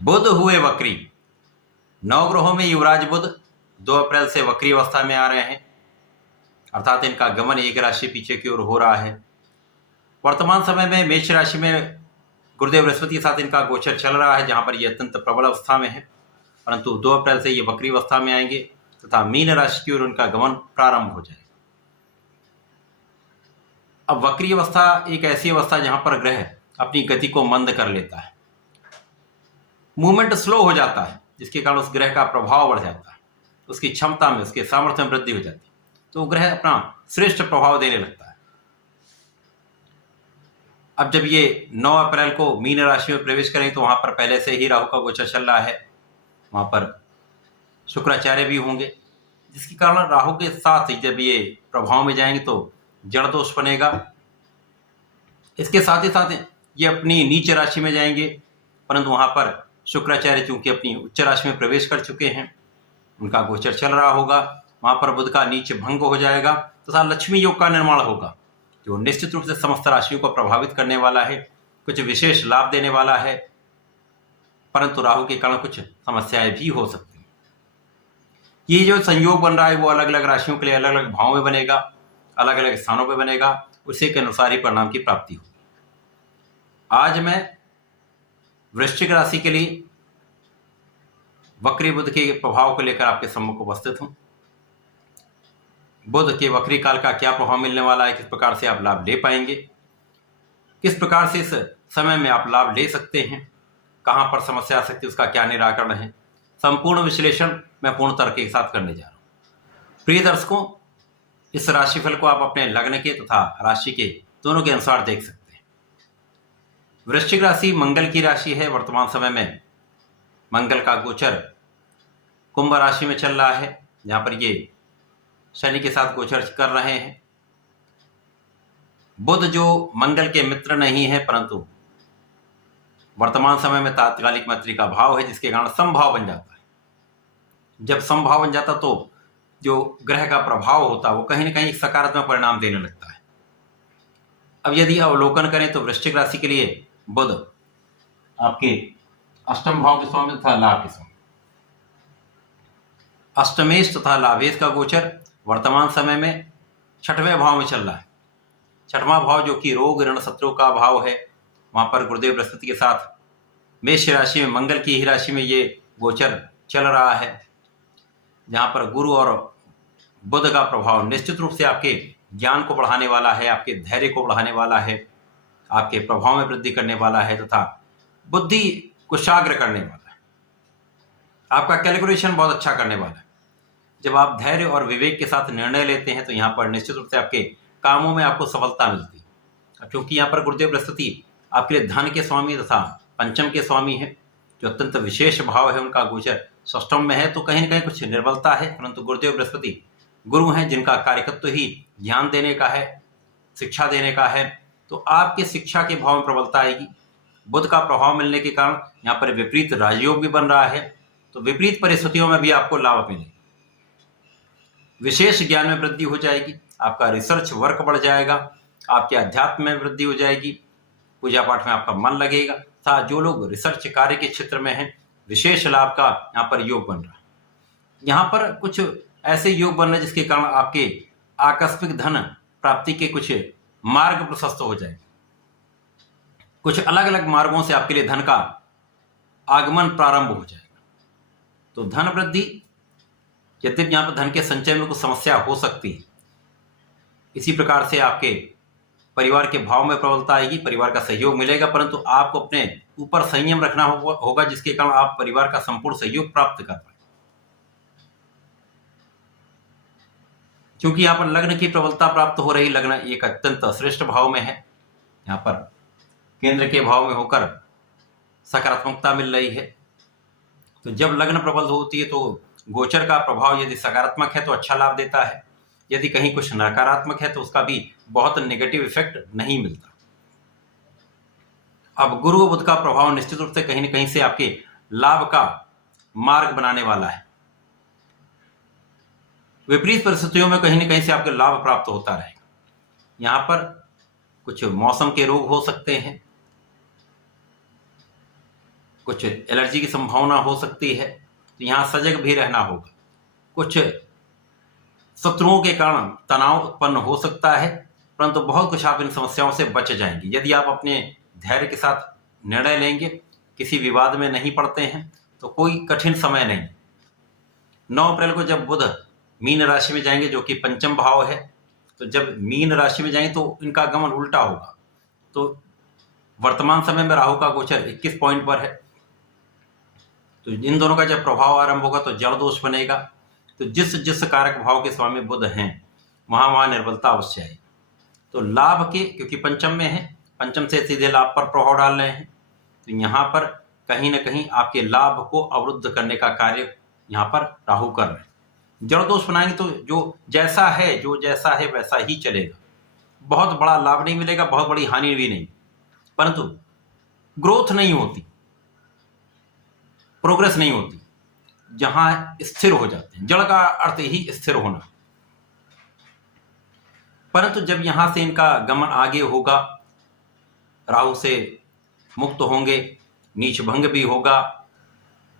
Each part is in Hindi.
बुध हुए वक्री। नवग्रहों में युवराज बुध 2 अप्रैल से वक्री अवस्था में आ रहे हैं, अर्थात इनका गमन एक राशि पीछे की ओर हो रहा है। वर्तमान समय में मेष राशि में गुरुदेव बृहस्पति के साथ इनका गोचर चल रहा है, जहां पर ये अत्यंत प्रबल अवस्था में है, परंतु 2 अप्रैल से ये वक्री अवस्था में आएंगे तथा मीन राशि की ओर उनका गमन प्रारंभ हो जाएगा। अब वक्री अवस्था एक ऐसी अवस्था जहां पर ग्रह अपनी गति को मंद कर लेता है, मूवमेंट स्लो हो जाता है, जिसके कारण उस ग्रह का प्रभाव बढ़ जाता है, उसकी क्षमता में, उसके सामर्थ्य में वृद्धि हो जाती है, तो ग्रह अपना श्रेष्ठ प्रभाव देने लगता है। अब जब ये 9 अप्रैल को मीन राशि में प्रवेश करें तो वहां पर पहले से ही राहु का गोचर चल रहा है, वहां पर शुक्राचार्य भी होंगे, जिसके कारण राहु के साथ जब ये प्रभाव में जाएंगे तो जड़ दोष बनेगा। इसके साथ ही साथ ये अपनी नीच राशि में जाएंगे, परंतु वहां पर शुक्राचार्य चूंकि अपनी उच्च राशि में प्रवेश कर चुके हैं, उनका गोचर चल रहा होगा, वहां पर बुध का नीच भंग हो जाएगा तथा लक्ष्मी योग का निर्माण होगा, जो निश्चित रूप से समस्त राशियों को प्रभावित करने वाला है, कुछ विशेष लाभ देने वाला है, परंतु राहु के कारण कुछ समस्याएं भी हो सकती हैं। ये जो संयोग बन रहा है वो अलग अलग राशियों के लिए अलग अलग भावों में बनेगा, अलग अलग स्थानों पर बनेगा, उसी के अनुसार ही परिणाम की प्राप्ति होगी। आज मैं वृश्चिक राशि के लिए वक्री बुध के प्रभाव को लेकर आपके सम्मुख उपस्थित हूं। बुध के वक्री काल का क्या प्रभाव मिलने वाला है, किस प्रकार से आप लाभ ले पाएंगे, किस प्रकार से इस समय में आप लाभ ले सकते हैं, कहां पर समस्या आ सकती है, उसका क्या निराकरण है, संपूर्ण विश्लेषण मैं पूर्ण तर्क के साथ करने जा रहा हूं। प्रिय दर्शकों, इस राशिफल को आप अपने लग्न के तथा राशि के दोनों के अनुसार देख सकते हैं। वृश्चिक राशि मंगल की राशि है। वर्तमान समय में मंगल का गोचर कुंभ राशि में चल रहा है, जहां पर ये शनि के साथ गोचर कर रहे हैं। बुध जो मंगल के मित्र नहीं है, परंतु वर्तमान समय में तात्कालिक मैत्री का भाव है, जिसके कारण समभाव बन जाता है। जब समभाव बन जाता तो जो ग्रह का प्रभाव होता वो कहीं ना कहीं सकारात्मक परिणाम देने लगता है। अब यदि अवलोकन करें तो वृश्चिक राशि के लिए बुध आपके अष्टम भाव के स्वामी तथा लाभ के स्वामी, अष्टमेश तथा लाभेश का गोचर वर्तमान समय में 6वें भाव में चल रहा है। 6वां भाव जो कि रोग ऋण शत्रु का भाव है, वहां पर गुरुदेव बृहस्पति के साथ मेष राशि में मंगल की ही राशि में ये गोचर चल रहा है, जहां पर गुरु और बुध का प्रभाव निश्चित रूप से आपके ज्ञान को बढ़ाने वाला है, आपके धैर्य को बढ़ाने वाला है, आपके प्रभाव में वृद्धि करने वाला है तथा बुद्धि कुशाग्र करने वाला है, आपका कैलकुलेशन बहुत अच्छा करने वाला है। जब आप धैर्य और विवेक के साथ निर्णय लेते हैं तो यहाँ पर निश्चित रूप से आपके कामों में आपको सफलता मिलती है। क्योंकि यहाँ पर गुरुदेव बृहस्पति आपके लिए धन के स्वामी तथा पंचम के स्वामी है, जो अत्यंत विशेष भाव है, उनका गोचर षष्ठम में है, तो कहीं ना कहीं कुछ निर्बलता है, परंतु गुरुदेव बृहस्पति गुरु हैं जिनका कार्यकत्व ही ज्ञान देने का है, शिक्षा देने का है, तो आपके शिक्षा के भाव में प्रबलता आएगी। बुध का प्रभाव मिलने के कारण यहाँ पर विपरीत राजयोग भी बन रहा है, तो विपरीत परिस्थितियों में भी आपको लाभ मिलेगा। विशेष ज्ञान में वृद्धि हो जाएगी, आपका रिसर्च वर्क बढ़ जाएगा, आपके अध्यात्म में वृद्धि हो जाएगी, पूजा पाठ में आपका मन लगेगा। तथा जो लोग रिसर्च कार्य के क्षेत्र में हैं, विशेष लाभ का यहाँ पर योग बन रहा है। यहाँ पर कुछ ऐसे योग बन रहे हैं जिसके कारण आपके आकस्मिक धन प्राप्ति के कुछ मार्ग प्रशस्त हो जाएंगे। कुछ अलग अलग मार्गों से आपके लिए धन का आगमन प्रारंभ हो जाएगा। तो धन वृद्धि, यद्यपि यहाँ पर धन के संचय में कुछ समस्या हो सकती है, इसी प्रकार से आपके परिवार के भाव में प्रबलता आएगी, परिवार का सहयोग मिलेगा, परंतु आपको अपने ऊपर संयम रखना होगा, जिसके कारण आप परिवार का संपूर्ण सहयोग प्राप्त कर पाए। क्योंकि यहाँ पर लग्न की प्रबलता प्राप्त हो रही, लग्न एक अत्यंत श्रेष्ठ भाव में है, यहाँ पर केंद्र के भाव में होकर सकारात्मकता मिल रही है। तो जब लग्न प्रबल होती है तो गोचर का प्रभाव यदि सकारात्मक है तो अच्छा लाभ देता है, यदि कहीं कुछ नकारात्मक है तो उसका भी बहुत नेगेटिव इफेक्ट नहीं मिलता। अब गुरु बुध का प्रभाव निश्चित रूप से कहीं न कहीं से आपके लाभ का मार्ग बनाने वाला है। विपरीत परिस्थितियों में कहीं न कहीं से आपको लाभ प्राप्त होता रहेगा। यहाँ पर कुछ मौसम के रोग हो सकते हैं, कुछ एलर्जी की संभावना हो सकती है, तो यहाँ सजग भी रहना होगा। कुछ शत्रुओं के कारण तनाव उत्पन्न हो सकता है, परंतु बहुत कुछ आप इन समस्याओं से बच जाएंगे यदि आप अपने धैर्य के साथ निर्णय लेंगे, किसी विवाद में नहीं पड़ते हैं, तो कोई कठिन समय नहीं। 9 अप्रैल को जब बुध मीन राशि में जाएंगे, जो कि पंचम भाव है, तो जब मीन राशि में जाएंगे तो इनका गमन उल्टा होगा। तो वर्तमान समय में राहु का गोचर 21 पॉइंट पर है, तो इन दोनों का जब प्रभाव आरंभ होगा तो जड़ दोष बनेगा। तो जिस जिस कारक भाव के स्वामी बुध हैं वहां निर्बलता अवश्य आएगी। तो लाभ के, क्योंकि पंचम में है, पंचम से सीधे लाभ पर प्रभाव डाल रहे हैं, तो यहाँ पर कहीं ना कहीं आपके लाभ को अवरुद्ध करने का कार्य यहाँ पर राहु कर रहे हैं। जड़ दोष बनाएंगे तो जो जैसा है वैसा ही चलेगा। बहुत बड़ा लाभ नहीं मिलेगा, बहुत बड़ी हानि भी नहीं, परंतु ग्रोथ नहीं होती, प्रोग्रेस नहीं होती, जहां स्थिर हो जाते हैं। जड़ का अर्थ ही स्थिर होना। परंतु जब यहां से इनका गमन आगे होगा, राहु से मुक्त होंगे, नीच भंग भी होगा।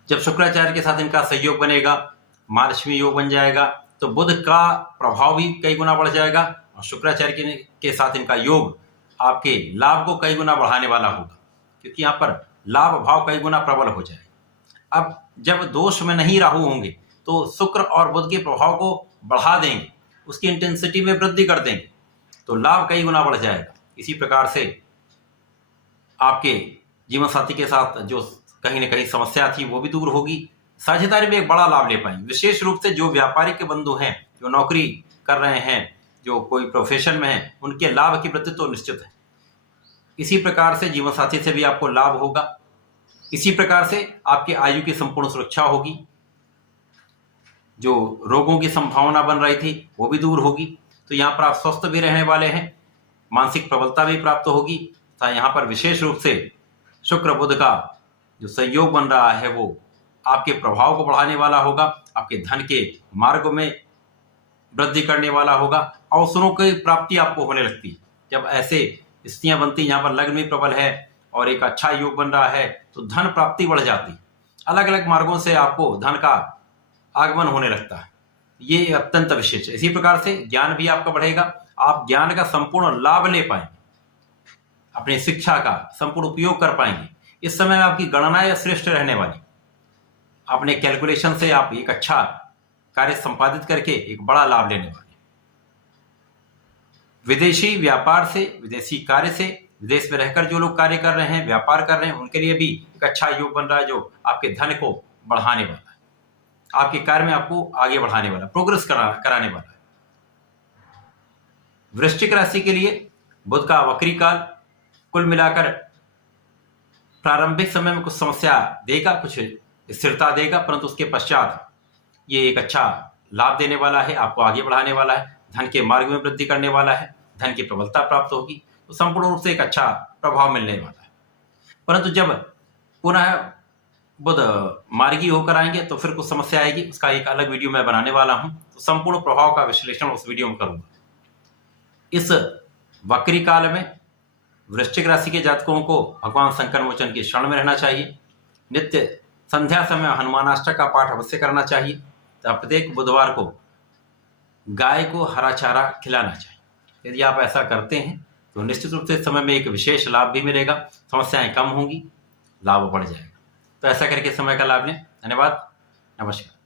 जब शुक्राचार्य के साथ इनका सहयोग बनेगा, महालक्ष्मी योग बन जाएगा, तो बुध का प्रभाव भी कई गुना बढ़ जाएगा और शुक्राचार्य के साथ इनका योग आपके लाभ को कई गुना बढ़ाने वाला होगा, क्योंकि यहाँ पर लाभ भाव कई गुना प्रबल हो जाएगा। अब जब दोष में नहीं राहु होंगे तो शुक्र और बुध के प्रभाव को बढ़ा देंगे, उसकी इंटेंसिटी में वृद्धि कर देंगे, तो लाभ कई गुना बढ़ जाएगा। इसी प्रकार से आपके जीवन साथी के साथ जो कहीं ना कहीं समस्या थी वो भी दूर होगी। साझेदारी में एक बड़ा लाभ ले पाएंगे, विशेष रूप से जो व्यापारिक के बंधु हैं, जो नौकरी कर रहे हैं, जो कोई प्रोफेशन में है, उनके लाभ की वृद्धि तो निश्चित है। इसी प्रकार से जीवन साथी से भी आपको लाभ होगा। इसी प्रकार से आपके आयु की संपूर्ण सुरक्षा होगी। जो रोगों की संभावना बन रही थी वो भी दूर होगी। तो यहाँ पर आप स्वस्थ भी रहने वाले हैं, मानसिक प्रबलता भी प्राप्त होगी। तो यहाँ पर विशेष रूप से शुक्र बुध का जो संयोग बन रहा है वो आपके प्रभाव को बढ़ाने वाला होगा, आपके धन के मार्ग में वृद्धि करने वाला होगा। अवसरों की प्राप्ति आपको होने लगती है जब ऐसे स्थितियां बनती। यहाँ पर लग्न भी प्रबल है और एक अच्छा योग बन रहा है, तो धन प्राप्ति बढ़ जाती। अलग अलग मार्गों से आपको धन का आगमन होने लगता है, ये अत्यंत विशेष है। इसी प्रकार से ज्ञान भी आपका बढ़ेगा, आप ज्ञान का संपूर्ण लाभ ले पाएंगे, अपनी शिक्षा का संपूर्ण उपयोग कर पाएंगे। इस समय में आपकी गणनाएं श्रेष्ठ रहने वाली, अपने कैलकुलेशन से आप एक अच्छा कार्य संपादित करके एक बड़ा लाभ लेने वाले। विदेशी व्यापार से, विदेशी कार्य से, विदेश में रहकर जो लोग कार्य कर रहे हैं, व्यापार कर रहे हैं, उनके लिए भी एक अच्छा योग बन रहा है, जो आपके धन को बढ़ाने वाला है, आपके कार्य में आपको आगे बढ़ाने वाला, प्रोग्रेस कराने वाला है। वृश्चिक राशि के लिए बुध का वक्री काल कुल मिलाकर प्रारंभिक समय में कुछ समस्या देगा, कुछ स्थिरता देगा, परंतु उसके पश्चात ये एक अच्छा लाभ देने वाला है, आपको आगे बढ़ाने वाला है, धन के मार्ग में वृद्धि करने वाला है, धन की प्रबलता प्राप्त होगी, तो संपूर्ण रूप से एक अच्छा प्रभाव मिलने वाला है। परंतु जब पुनः बुध मार्गी होकर आएंगे तो फिर कुछ समस्या आएगी, उसका एक अलग वीडियो मैं बनाने वाला हूं, तो संपूर्ण प्रभाव का विश्लेषण उस वीडियो में करूंगा। इस वक्री काल में वृश्चिक राशि के जातकों को भगवान शंकर मोचन की शरण में रहना चाहिए। नित्य संध्या समय हनुमानाष्टक का पाठ अवश्य करना चाहिए। तो प्रत्येक बुधवार को गाय को हरा चारा खिलाना चाहिए। यदि आप ऐसा करते हैं तो निश्चित रूप से इस समय में एक विशेष लाभ भी मिलेगा, समस्याएं कम होंगी, लाभ बढ़ जाएगा। तो ऐसा करके समय का लाभ लें। धन्यवाद, नमस्कार।